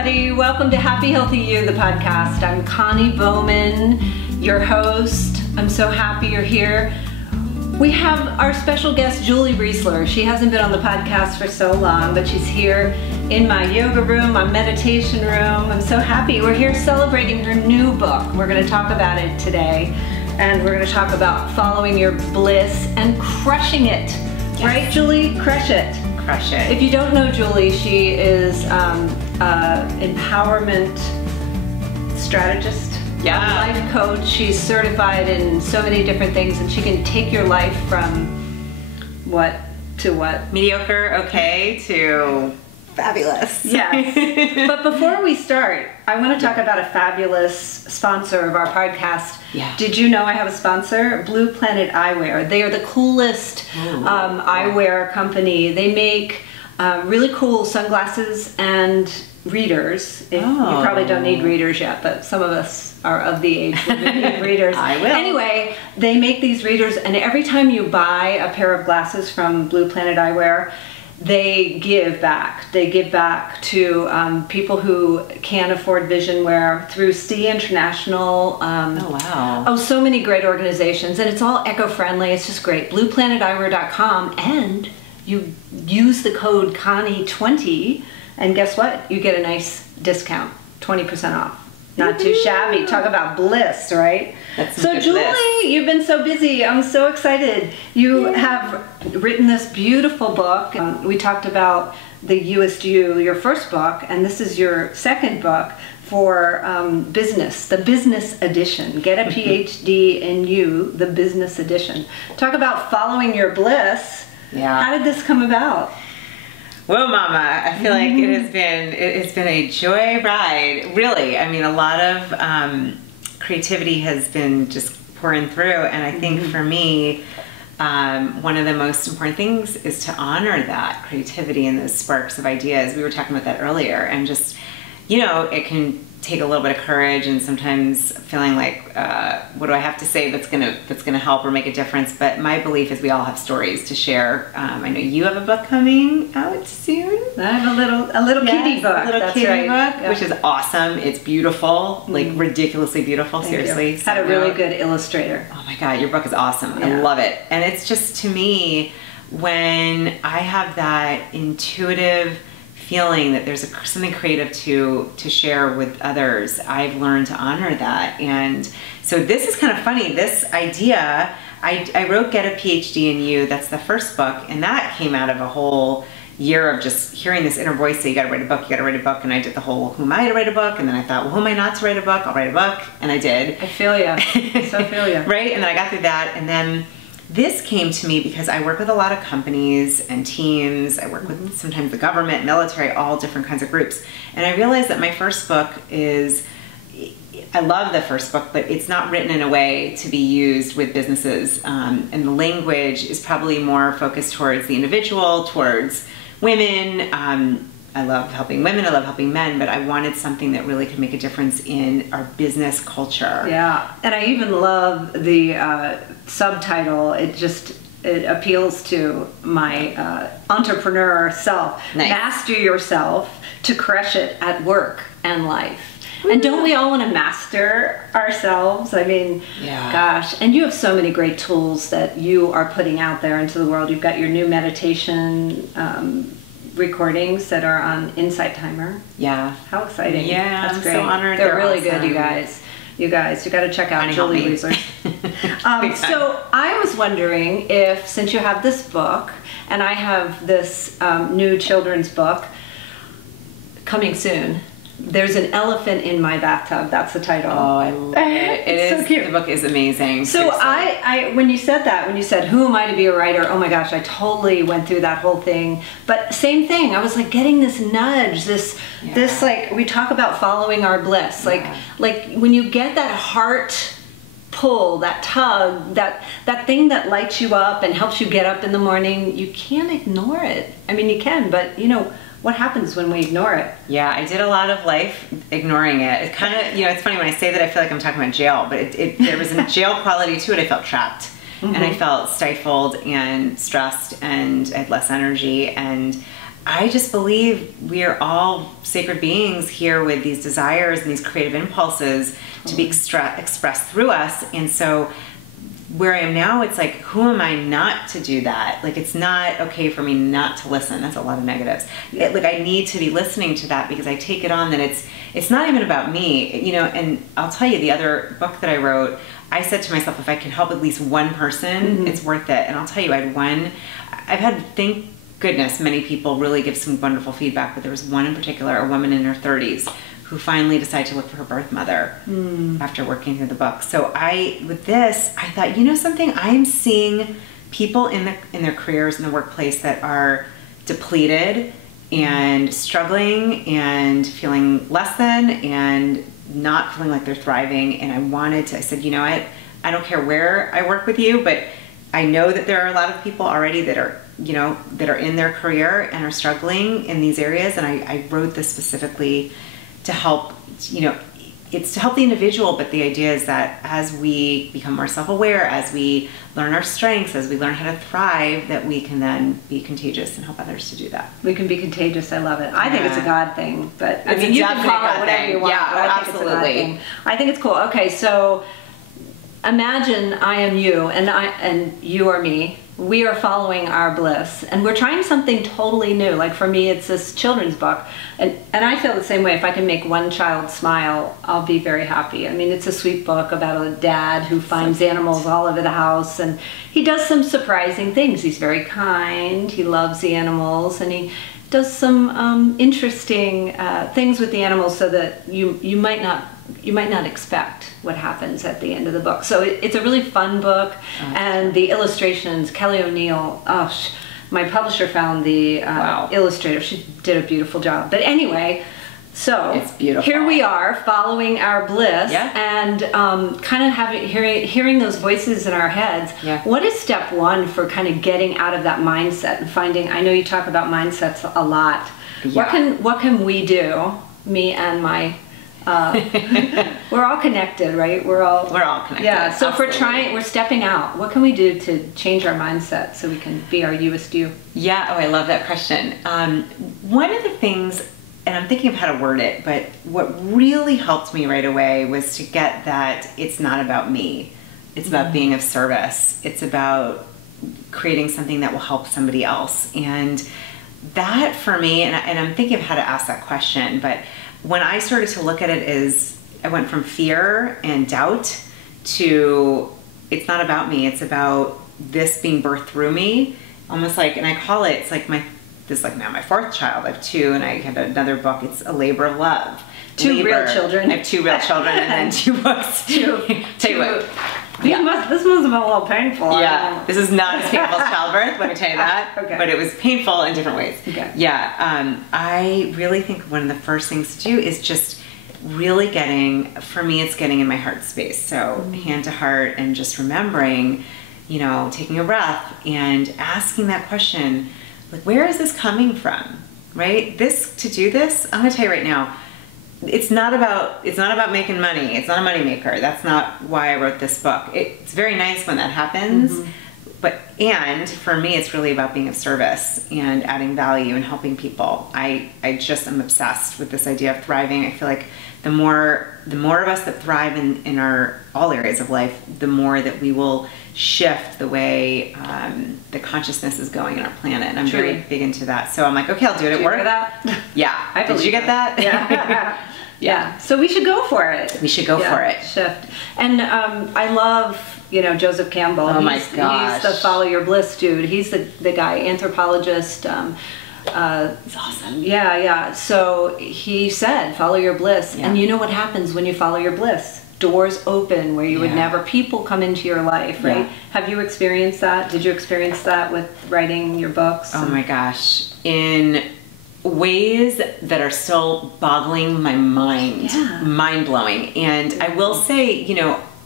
everybody. Welcome to Happy Healthy You, the podcast. I'm Connie Bowman, your host. I'm so happy you're here. We have our special guest, Julie Riesler. She hasn't been on the podcast for so long, but she's here in my yoga room, my meditation room. I'm so happy. We're here celebrating her new book. We're going to talk about it today, and we're going to talk about following your bliss and crushing it. Yes. Right, Julie? Crush it. Crush it. If you don't know Julie, she is empowerment strategist, life coach. She's certified in so many different things, and she can take your life from what to what? Mediocre, okay, to fabulous. Yes. But before we start, I want to talk about a fabulous sponsor of our podcast. Yeah. Did you know I have a sponsor? Blue Planet Eyewear. They are the coolest eyewear company. They make really cool sunglasses and readers. You probably don't need readers yet, but some of us are of the age where we need readers. I will. Anyway, they make these readers, and every time you buy a pair of glasses from Blue Planet Eyewear, they give back. They give back to people who can't afford vision wear through STI International. Oh, wow. So many great organizations, and it's all eco-friendly. It's just great. BluePlanetEyewear.com, and you use the code Connie20, and guess what? You get a nice discount, 20% off. Not too shabby. Talk about bliss, right? So Julie, bliss. You've been so busy. I'm so excited. You have written this beautiful book. We talked about the USU, your first book, and this is your second book for business, the business edition. Get a PhD in You, the business edition. Talk about following your bliss. Yeah. How did this come about? Well, Mama, I feel like it's been a joy ride. Really, I mean, a lot of creativity has been just pouring through, and I think for me, one of the most important things is to honor that creativity and those sparks of ideas. We were talking about that earlier, and just, it can take a little bit of courage, and sometimes feeling like, what do I have to say that's gonna help or make a difference? But my belief is we all have stories to share. I know you have a book coming out soon. I have a little kiddie book. A little kiddie book, yeah. Which is awesome. It's beautiful, like ridiculously beautiful. Thank seriously, you. Had a really good illustrator. Oh my God, your book is awesome. Yeah. I love it, and it's just, to me, when I have that intuitive feeling that there's something creative to share with others, I've learned to honor that. And so this is kind of funny. This idea, I wrote Get a PhD in You. That's the first book, and that came out of a whole year of just hearing this inner voice say, you gotta write a book, you gotta write a book. And I did the whole, who am I to write a book? And then I thought, well, who am I not to write a book? I'll write a book. And I did. I feel ya. So feel ya. Right? And then I got through that, and then this came to me because I work with a lot of companies and teams. I work with sometimes the government, military, all different kinds of groups. And I realized that my first book I love the first book, but it's not written in a way to be used with businesses. And the language is probably more focused towards the individual, towards women. I love helping women, I love helping men, but I wanted something that really could make a difference in our business culture. Yeah, and I even love the subtitle. It appeals to my entrepreneur self. Nice. Master yourself to crush it at work and life. And don't we all want to master ourselves? I mean, gosh, and you have so many great tools that you are putting out there into the world. You've got your new meditation recordings that are on Insight Timer. Yeah. How exciting. Yeah, that's I'm great. so honored. They're really awesome. Good, you guys. You got to check out Julie Riesler. So I was wondering if, since you have this book, and I have this new children's book coming soon, There's an Elephant in My Bathtub. That's the title. Oh, I love it. It is. So cute. The book is amazing. So I when you said, who am I to be a writer? Oh my gosh, I totally went through that whole thing. But same thing. I was like getting this nudge, this like, we talk about following our bliss. Like when you get that heart pull, that tug, that thing that lights you up and helps you get up in the morning, you can't ignore it. I mean, you can, but what happens when we ignore it? Yeah, I did a lot of life ignoring it. It kind of, it's funny when I say that I feel like I'm talking about jail, but there was a jail quality to it. I felt trapped, and I felt stifled and stressed, and I had less energy, and I just believe we are all sacred beings here with these desires and these creative impulses to be expressed through us. And so where I am now, it's like, who am I not to do that? Like, it's not okay for me not to listen. That's a lot of negatives. Like, I need to be listening to that because I take it on that it's not even about me, you know. And I'll tell you, the other book that I wrote, I said to myself, if I can help at least one person, it's worth it. And I'll tell you, I've had, thank goodness, many people really give some wonderful feedback, but there was one in particular, a woman in her 30s, who finally decided to look for her birth mother after working through the book. So with this, I thought, you know something? I am seeing people in their careers in the workplace that are depleted and struggling and feeling less than and not feeling like they're thriving. And I said, you know what? I don't care where I work with you, but I know that there are a lot of people already that are, you know, that are in their career and are struggling in these areas. And I wrote this specifically to help, you know, it's to help the individual, but the idea is that as we become more self-aware, as we learn our strengths, as we learn how to thrive, that we can then be contagious and help others to do that. We can be contagious. I love it. I think it's a God thing, but I mean, a you can call it whatever thing. you want. Yeah, but I think absolutely. It's a God thing. I think it's cool. Okay, so imagine I am you and you are me. We are following our bliss and we're trying something totally new. Like for me, it's this children's book. And I feel the same way. If I can make one child smile, I'll be very happy. I mean, it's a sweet book about a dad who finds animals all over the house, and he does some surprising things. He's very kind, he loves the animals, and he does some interesting things with the animals so that you might not expect what happens at the end of the book. So it's a really fun book, and the illustrations, Kelly O'Neill, my publisher found the illustrator. She did a beautiful job. But anyway, so it's beautiful. Here we are following our bliss, and kind of hearing those voices in our heads. Yeah. What is step one for kind of getting out of that mindset and finding, I know you talk about mindsets a lot. Yeah. What can we do, me and my we're all connected, right? We're all connected. Yeah. So Absolutely. if we're stepping out, what can we do to change our mindset so we can be our youest you? Yeah. Oh, I love that question. One of the things, and I'm thinking of how to word it, but what really helped me right away was to get that it's not about me. It's about being of service. It's about creating something that will help somebody else. And that for me, and I'm thinking of how to ask that question, but when I started to look at it as, I went from fear and doubt to, it's not about me, it's about this being birthed through me, almost like, and I call it, it's like this is like now my fourth child. I have two, and I have another book, it's A Labor of Love. Two real children. I have two real children and then two books. Tell you what. This must have been a little painful. Yeah, this is not as painful as childbirth, let me tell you that. Okay. But it was painful in different ways. Okay. Yeah, I really think one of the first things to do is just really for me, it's getting in my heart space. So hand to heart and just remembering, you know, taking a breath and asking that question, like, where is this coming from, right? To do this, I'm gonna tell you right now, it's not about making money. It's not a money maker. That's not why I wrote this book. It's very nice when that happens, and for me, it's really about being of service and adding value and helping people. I just am obsessed with this idea of thriving. I feel like the more of us that thrive in all areas of life, the more that we will shift the way the consciousness is going in our planet. And I'm very big into that. So I'm like, okay, I'll do it at work. Did you hear that? Yeah. Did you get that? Yeah. Yeah. So we should go for it. We should go for it. Shift. And I love, Joseph Campbell. Oh my gosh. He's the Follow Your Bliss dude. He's the guy, anthropologist. He's awesome. Yeah. So he said, follow your bliss. Yeah. And you know what happens when you follow your bliss? Doors open where you would never, people come into your life, right? Yeah. Have you experienced that? Did you experience that with writing your books? Oh my gosh. In ways that are still boggling my mind, mind-blowing. And I will say,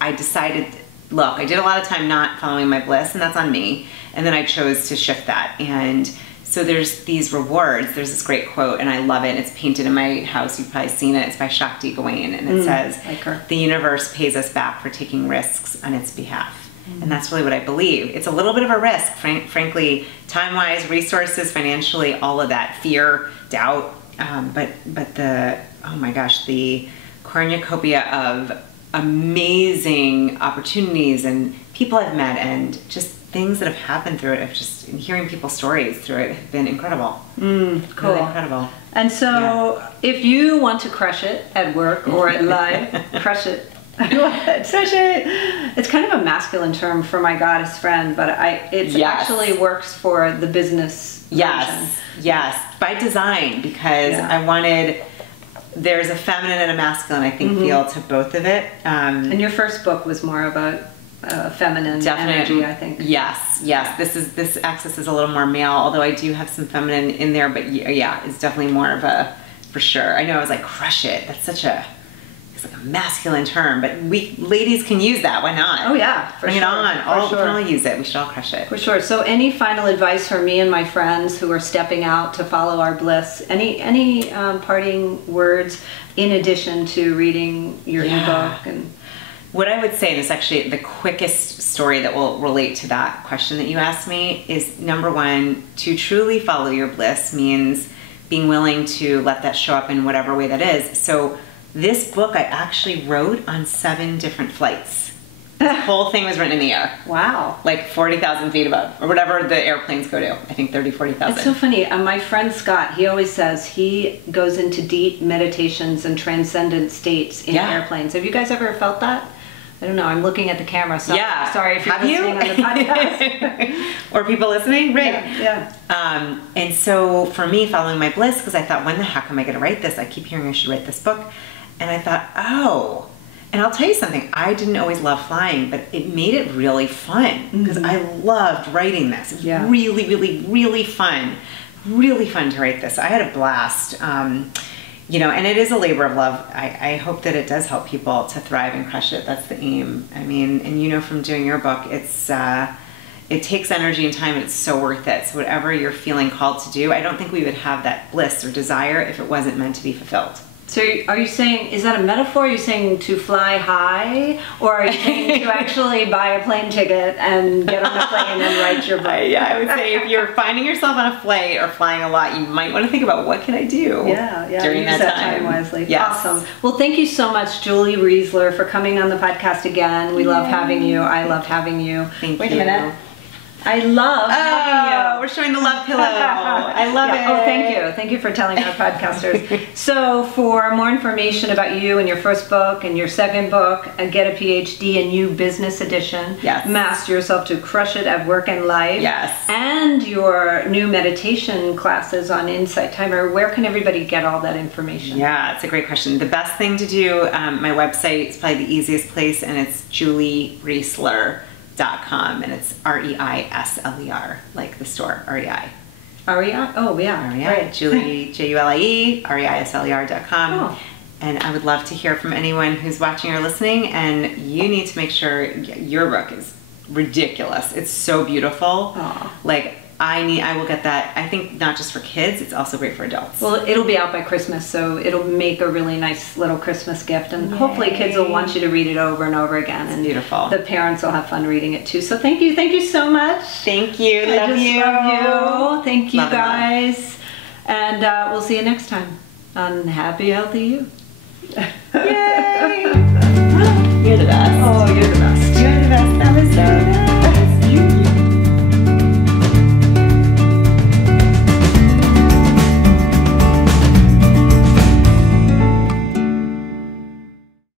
I decided, look, I did a lot of time not following my bliss, and that's on me. And then I chose to shift that. And so there's these rewards. There's this great quote, and I love it. It's painted in my house. You've probably seen it. It's by Shakti Gawain, and it says, like her. "The universe pays us back for taking risks on its behalf." And that's really what I believe. It's a little bit of a risk, frankly, time-wise, resources, financially, all of that, fear, doubt. But the, oh my gosh, the cornucopia of amazing opportunities and people I've met and just things that have happened through it, of just hearing people's stories through it, have been incredible. Cool. Really incredible. And so if you want to crush it at work or at life, crush it. Crush it. It's kind of a masculine term for my goddess friend, but it actually works for the business version. Yes, by design, because I wanted, there's a feminine and a masculine, I think, feel to both of it. And your first book was more of a feminine energy, I think. Yes. This axis is a little more male, although I do have some feminine in there, but yeah, it's definitely more of a, for sure. I know I was like, crush it. That's such a, it's like a masculine term, but we ladies can use that. Why not? Oh yeah, Bring it on. We can all use it. We should all crush it. For sure. So any final advice for me and my friends who are stepping out to follow our bliss? Any parting words in addition to reading your ebook? And what I would say, and it's actually the quickest story that will relate to that question that you asked me, is number one, to truly follow your bliss means being willing to let that show up in whatever way that is. So this book I actually wrote on 7 different flights. The whole thing was written in the air. Wow. Like 40,000 feet above, or whatever the airplanes go to. I think 30, 40,000. It's so funny. My friend Scott, he always says he goes into deep meditations and transcendent states in airplanes. Have you guys ever felt that? I don't know. I'm looking at the camera, so sorry if you're listening on the podcast. Or people listening? Right. Yeah. And so for me, following my bliss, because I thought, when the heck am I going to write this? I keep hearing I should write this book. And I thought, oh, and I'll tell you something, I didn't always love flying, but it made it really fun because I loved writing this. It was really, really, really fun. Really fun to write this. I had a blast. You know, and it is a labor of love. I hope that it does help people to thrive and crush it. That's the aim. I mean, and you know from doing your book, it's it takes energy and time, and it's so worth it. So whatever you're feeling called to do, I don't think we would have that bliss or desire if it wasn't meant to be fulfilled. So are you saying, is that a metaphor? Are you saying to fly high? Or are you saying to actually buy a plane ticket and get on a plane and write your book? I would say if you're finding yourself on a flight or flying a lot, you might want to think about, what can I do during that time wisely. Yes. Awesome. Well, thank you so much, Julie Riesler, for coming on the podcast again. We love having you. I loved having you. Thank you. Wait a minute. I love having you. We're showing the love pillow. I love it. Oh, thank you. Thank you for telling our podcasters. So for more information about you and your first book and your second book, Get a PhD in You Business Edition, Master Yourself to Crush It at Work and Life, and your new meditation classes on Insight Timer, where can everybody get all that information? Yeah, it's a great question. The best thing to do, my website is probably the easiest place, and it's julieriesler.com, and it's REISLER, like the store, REI. REI? Oh, yeah. REI. Right. Julie, JULIE, REISLER.com. Oh. And I would love to hear from anyone who's watching or listening, and you need to make sure your book is ridiculous. It's so beautiful. Aww. Like, I will get that. I think not just for kids, it's also great for adults. Well, it'll be out by Christmas, so it'll make a really nice little Christmas gift, and hopefully kids will want you to read it over and over again. And beautiful. The parents will have fun reading it too. So thank you so much. Thank you. Love you. Thank you, guys. And we'll see you next time on Happy Healthy You.